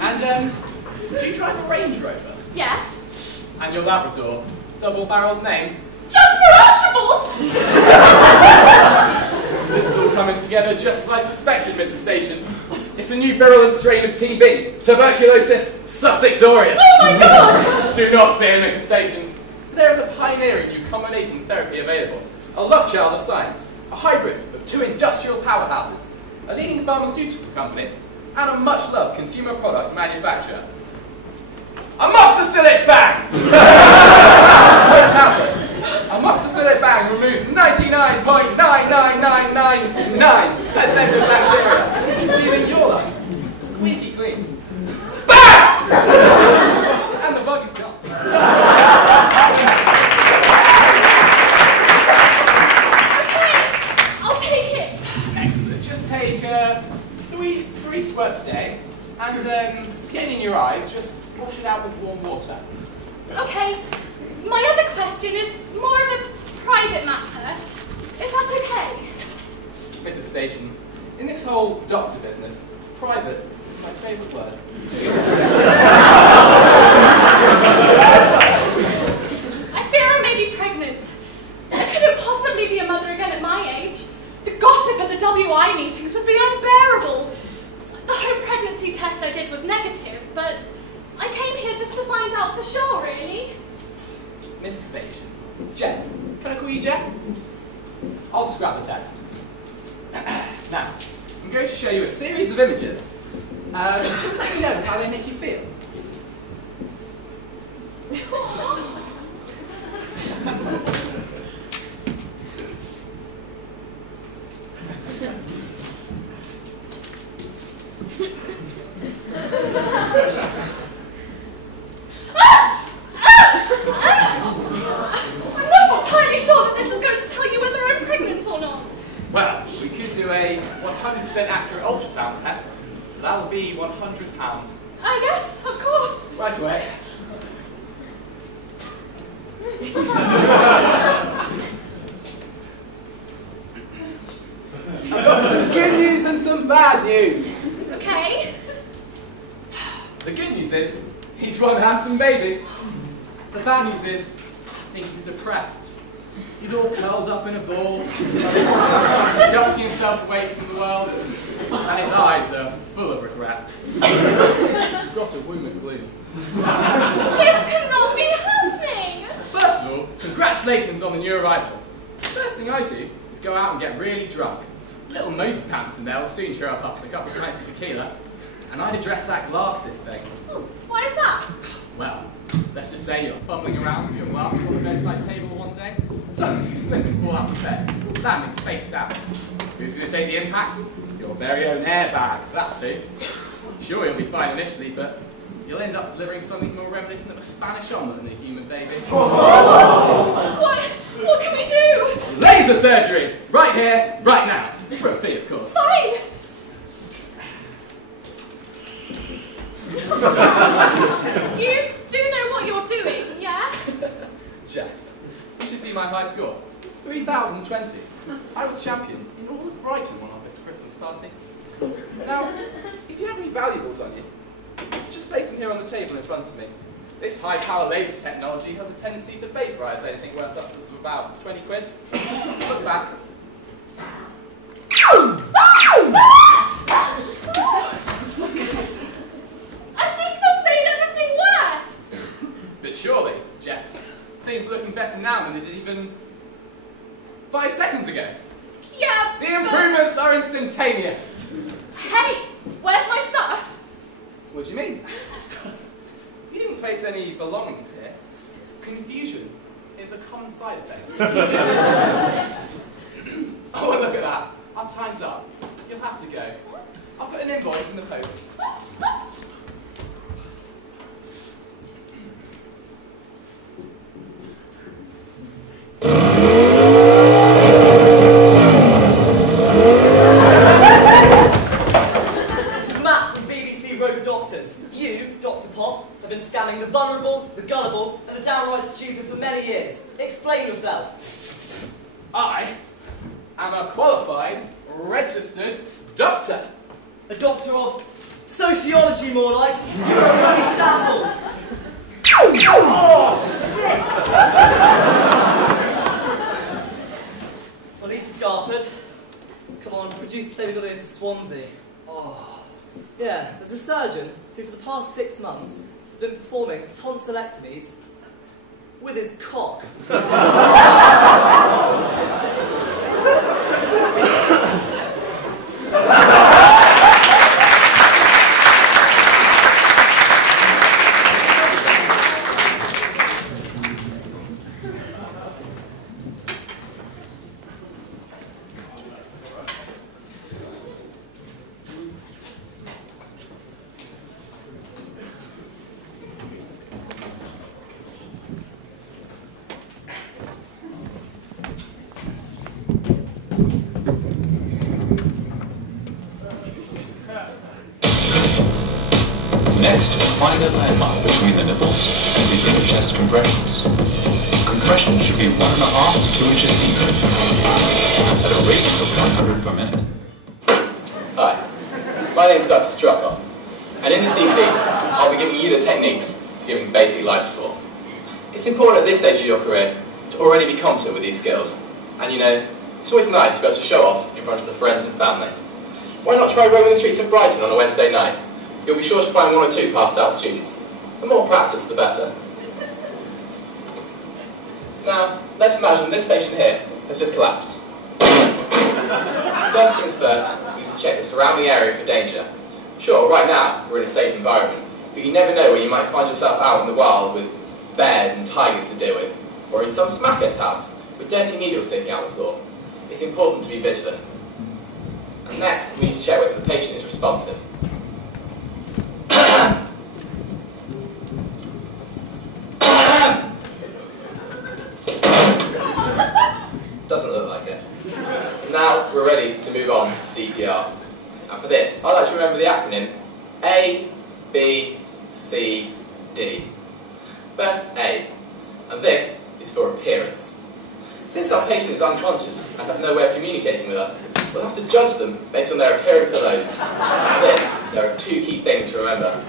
And, do you drive a Range Rover? Yes. And your Labrador, double-barreled name? Jasper Archibald! This is all coming together just as I suspected, Mrs. Station. It's a new virulent strain of TB, tuberculosis Sussex aureus. Oh my God! Do not fear, Mrs. Station. There is a pioneering new combination therapy available. A love child of science, a hybrid of two industrial powerhouses, a leading pharmaceutical company, and a much-loved consumer product manufacturer. Amoxicillin Bang! Amoxicillin Bang removes 99.99999% of bacteria, leaving your lungs squeaky clean. Bang! And the bug is gone. I'll take it. Excellent. Just take three squirts a day, and getting in your eyes, just wash it out with warm water. Okay. My other question is more of a private matter. Is that okay? Mrs. Station, in this whole doctor business, private is my favourite word. I fear I may be pregnant. I couldn't possibly be a mother again at my age. The gossip at the WI meetings would be unbearable. The home pregnancy test I did was negative, but I came here just to find out for sure, really. Mrs. Station, Jess, can I call you Jess? I'll just grab the text. Now, I'm going to show you a series of images. Just let me know how they make you feel. I'm not entirely sure that this is going to tell you whether I'm pregnant or not. Well, we could do a 100% accurate ultrasound test. That will be £100. Yes, of course. Right away. I've got some good news and some bad news. Okay. The good news is, he's one handsome baby. The bad news is, I think he's depressed. He's all curled up in a ball, shutting himself away from the world, and his eyes are full of regret. You've got a womb of gloom. This cannot be happening. First of all, congratulations on the new arrival. The first thing I do is go out and get really drunk. Little Moby Pants in there will soon cheer up after a couple of pints of tequila, and I'd address that glasses thing. Oh, why is that? Well, let's just say you're fumbling around with your glasses on the bedside table one day. Suddenly you slip and fall out of bed, landing face down. Who's going to take the impact? Your very own airbag, that's who. Sure, you'll be fine initially, but you'll end up delivering something more reminiscent of a Spanish omelette than a human baby. What can we do? Laser surgery! Right here, right now. For a fee, of course. Fine. You do know what you're doing, yeah? Jess, you should see my high score. 3,020. I was champion in all of Brighton one of this Christmas party. Now, if you have any valuables on you, just place them here on the table in front of me. This high-power laser technology has a tendency to vaporise anything worth upwards of about 20 quid. Look back. I think that's made everything worse. But surely, Jess, things are looking better now than they did even 5 seconds ago. Yeah, The improvements are instantaneous. Hey, where's my stuff? What do you mean? You didn't place any belongings here. Confusion is a common side effect. Oh, and look at that. Our time's up. You'll have to go. I'll put an invoice in the post. This is Matt from BBC Revue Doctors. You, Dr. Poff, have been scanning the vulnerable, the gullible, and the downright stupid for many years. Explain yourself. I am a qualified, registered doctor. A doctor of Sociology, more like. You're samples. Oh, shit! Well, he's scarpered. Come on, producers say we've got to go to Swansea. Oh. Yeah, there's a surgeon who for the past 6 months has been performing tonsillectomies with his cock. Next, find a landmark between the nipples and begin chest compressions. Compression should be 1.5 to 2 inches deep at a rate of 100 per minute. Hi, my name is Dr. Struckhoff, and in this DVD, I'll be giving you the techniques for giving basic life support. It's important at this stage of your career to already be competent with these skills, and you know, it's always nice to be able to show off in front of the friends and family. Why not try roaming the streets of Brighton on a Wednesday night? You'll be sure to find 1 or 2 passed out students. The more practice, the better. Now, let's imagine this patient here has just collapsed. First things first, you need to check the surrounding area for danger. Sure, right now, we're in a safe environment, but you never know when you might find yourself out in the wild with bears and tigers to deal with, or in some smackhead's house with dirty needles sticking out the floor. It's important to be vigilant. And next, we need to check whether the patient is responsive. Doesn't look like it. And now we're ready to move on to CPR. And for this, I like to remember the acronym A, B, C, D. First, A. And this is for appearance. Since our patient is unconscious and has no way of communicating with us, we'll have to judge them based on their appearance alone. For this, there are 2 key things to remember.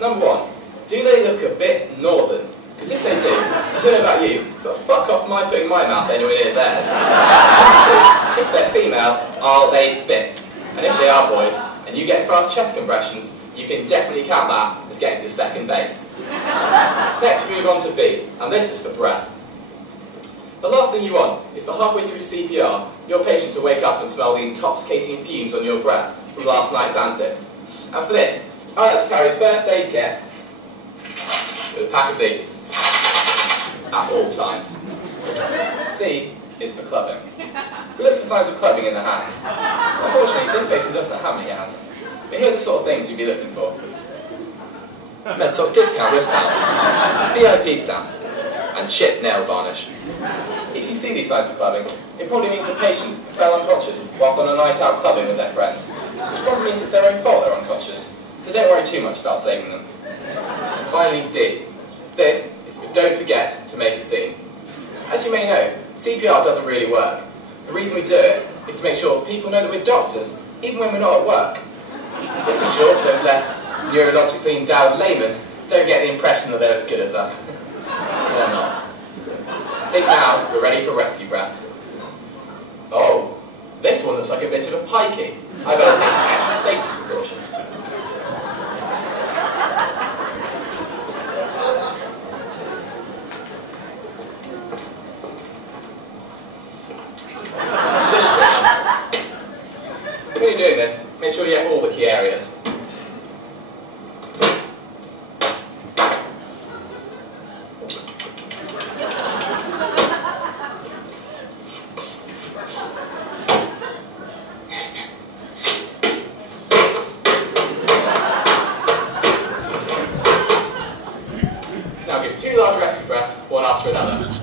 Number 1, do they look a bit northern? Because if they do, I don't know about you, but fuck off my putting my mouth anywhere near theirs. Number 2, if they're female, are they fit? And if they are boys, and you get as far as chest compressions, you can definitely count that as getting to second base. Next we move on to B, and this is for breath. The last thing you want is for halfway through CPR, your patient to wake up and smell the intoxicating fumes on your breath from last night's antics. And for this, I like to carry a first aid kit with a pack of these at all times. C is for clubbing. We look for signs of clubbing in the hands. Unfortunately, this patient doesn't have any hands, but here are the sort of things you'd be looking for. Medtalk discount wristband, VIP stamp, and chip nail varnish. If you see these signs of clubbing, it probably means the patient fell unconscious whilst on a night out clubbing with their friends, which probably means it's their own fault they're unconscious, so don't worry too much about saving them. And finally, D. This is for don't forget to make a scene. As you may know, CPR doesn't really work. The reason we do it is to make sure people know that we're doctors, even when we're not at work. This ensures those less neurologically endowed laymen don't get the impression that they're as good as us. They're not. I think now we're ready for rescue breaths. Oh, this one looks like a bit of a pikey. I better take some extra safety precautions. When you're doing this, make sure you have all the key areas. Now give 2 large rescue breaths, one after another.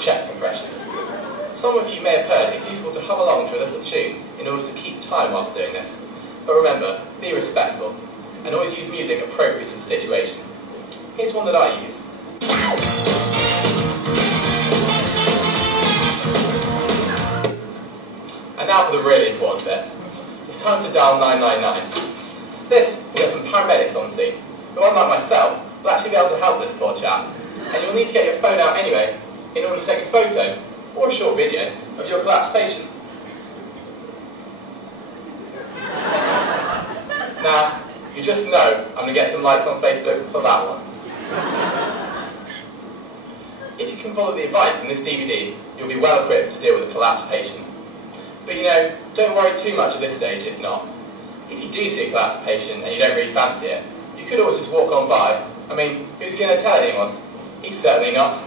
Chest compressions. Some of you may have heard it's useful to hum along to a little tune in order to keep time whilst doing this. But remember, be responsible. respectful, and always use music appropriate to the situation. Here's one that I use. And now for the really important bit. It's time to dial 999. This will get some paramedics on scene, who, unlike myself, will actually be able to help this poor chap. And you'll need to get your phone out anyway, in order to take a photo, or a short video, of your collapsed patient. Now, you just know I'm going to get some likes on Facebook for that one. If you can follow the advice in this DVD, you'll be well equipped to deal with a collapsed patient. But you know, don't worry too much at this stage if not. If you do see a collapsed patient and you don't really fancy it, you could always just walk on by. I mean, who's going to tell anyone? He's certainly not.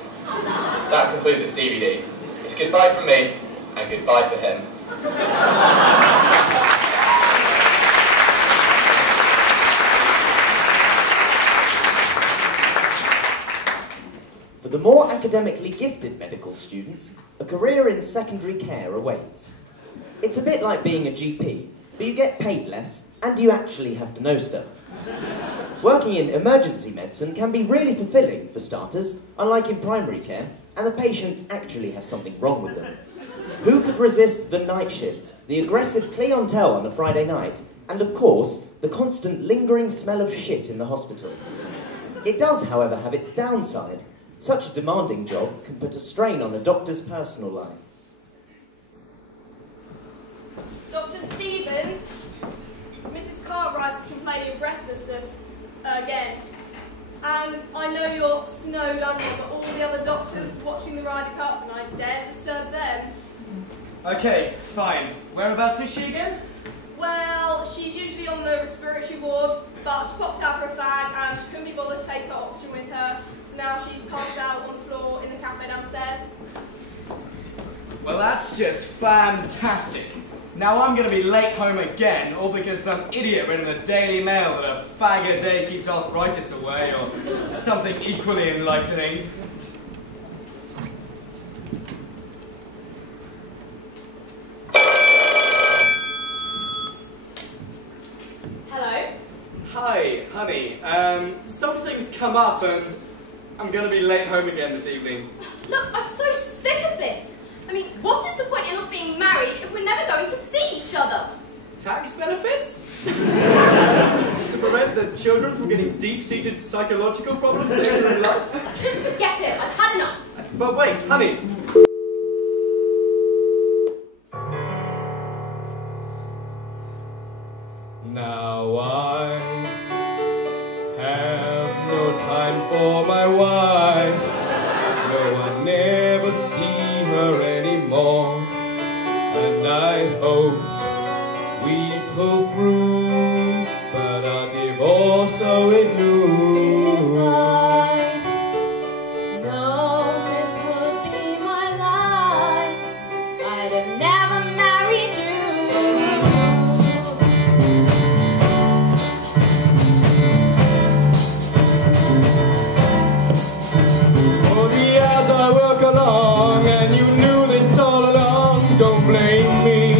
That concludes this DVD. It's goodbye from me, and goodbye for him. For the more academically gifted medical students, a career in secondary care awaits. It's a bit like being a GP, but you get paid less, and you actually have to know stuff. Working in emergency medicine can be really fulfilling, for starters, unlike in primary care, and the patients actually have something wrong with them. Who could resist the night shifts, the aggressive clientele on a Friday night, and of course, the constant lingering smell of shit in the hospital? It does, however, have its downside. Such a demanding job can put a strain on a doctor's personal life. Dr. Stevens, Mrs. Cartwright is complaining of breathlessness again. And I know you're snowed under, but all the other doctors watching the Ryder Cup, and I daren't disturb them. Okay, fine. Whereabouts is she again? Well, she's usually on the respiratory ward, but she popped out for a fag and she couldn't be bothered to take her oxygen with her, so now she's passed out on the floor in the cafe downstairs. Well, that's just fantastic. Now I'm going to be late home again, all because some idiot read in the Daily Mail that a fag a day keeps arthritis away, or something equally enlightening. Hello? Hi, honey. Something's come up and I'm going to be late home again this evening. Look, I'm so sick of this. I mean, what is the point in us being married if we're never going to see each other? Tax benefits? To prevent the children from getting deep-seated psychological problems later in life? Just forget it. I've had enough. But wait, honey. Now I have no time for my wife. No, I never see her anymore. And I hoped we'd pull through, but our divorce, so it knew. Along, and you knew this all along, don't blame me.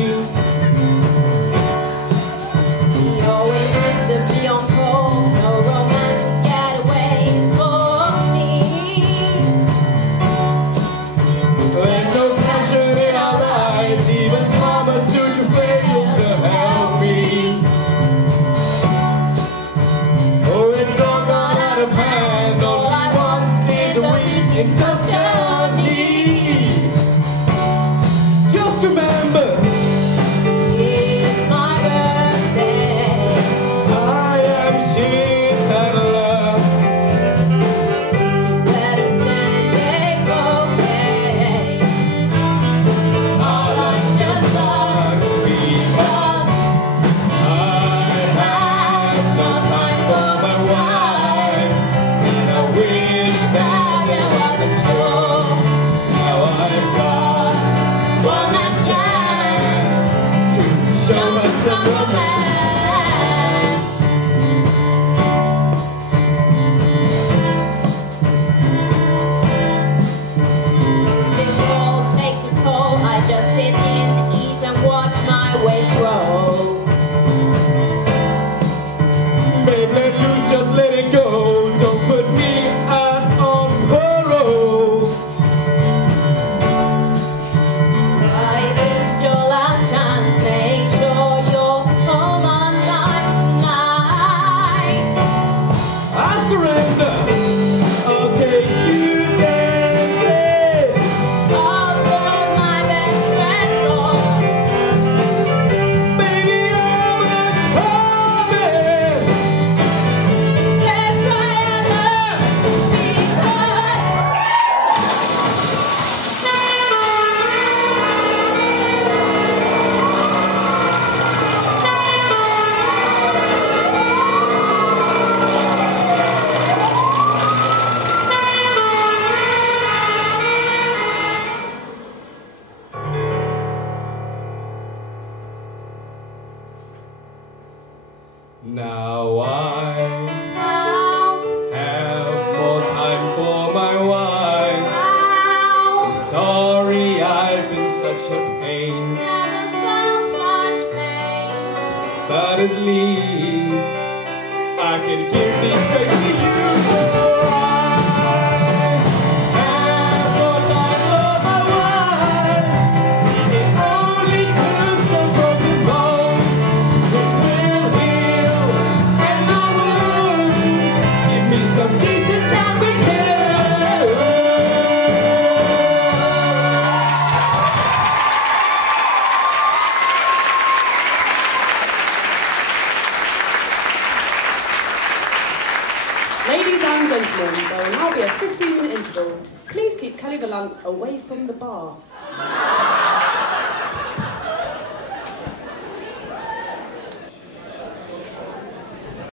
Now I have more time for my wife. I'm sorry I've been such a pain. Never felt such pain. But at least I can give these straight to you. I have more time for my wife. It only took some broken bones, which will heal and your wounds. Give me some decent time with you. Ladies and gentlemen, there will now be a 15-minute interval. Please keep Kelly Valance away from the bar.